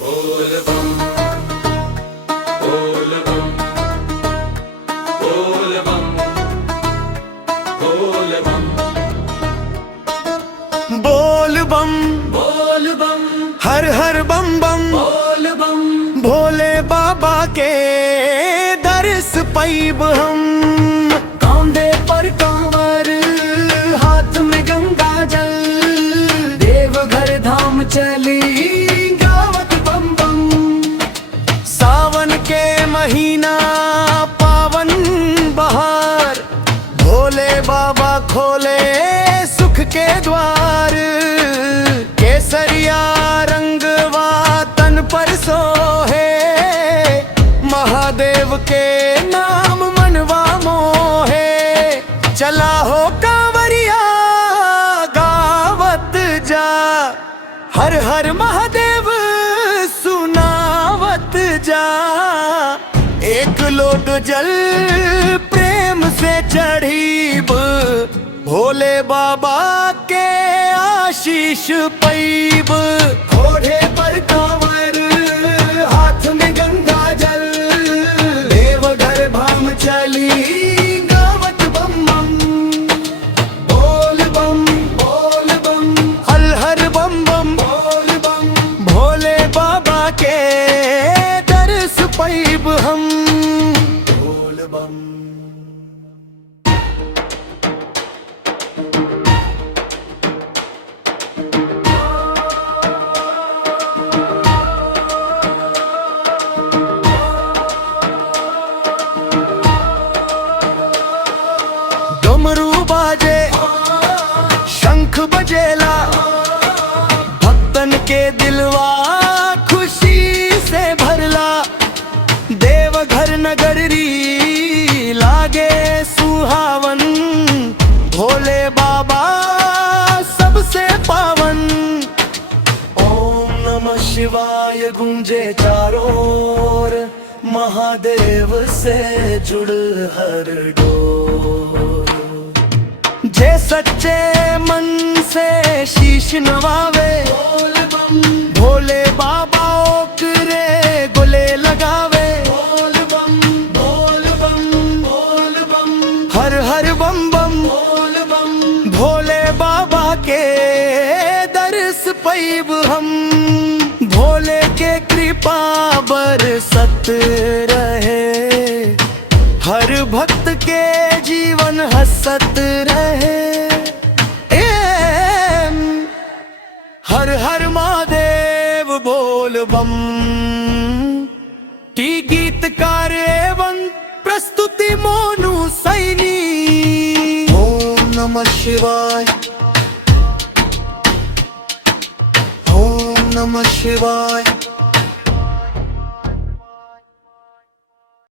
बोल बम बोल बम बोल बम बोल बम बोल बम बोल बम हर हर बम बम बोल बम भोले बाबा के दर्श पैब हम। कांधे पर कांवर हाथ में गंगा जल देवघर धाम चली गावत बम बम। सावन के महीना पावन बहार भोले बाबा खोले सुख के द्वार। केसरिया रंगवा तन पर सोहे महादेव के नाम मनवा मोहे। चला हो कांवरिया गावत जा हर हर महादेव सुनावत जा। एक लोट जल प्रेम से चढ़ीब भोले बाबा के आशीष पैब। घोड़े पर कांवर हाथ में गंगा जल देवघर धाम चली गावत बम बम। बोल बम बोल बम हर हर बम बम बोल बम भोले बाबा के दर्श पैब हम। बोल बम डमरू बाजे शंख बजेला भक्तन के दिलवा खुशी से भरला। देवघर नगरी लागे सुहावन भोले बाबा सबसे पावन। ओम नमः शिवाय गूंजे चारों ओर महादेव से जुड़ हर डोर। जे सच्चे मन से शीश नवावे बोल बम भोले बाबा ओकरे गले लगावे। बोल बम बोल बम बोल बम हर हर बम बम बोल बम भोले बाबा के दर्श पैब हम। भोले के कृपा बरसत रहे हर भक्त के जीवन हसत रहे। हर हर महादेव बोल बम। टी गीतकार एवं प्रस्तुति मोनू सैनी। ओम नमः शिवाय ओम नमः शिवाय।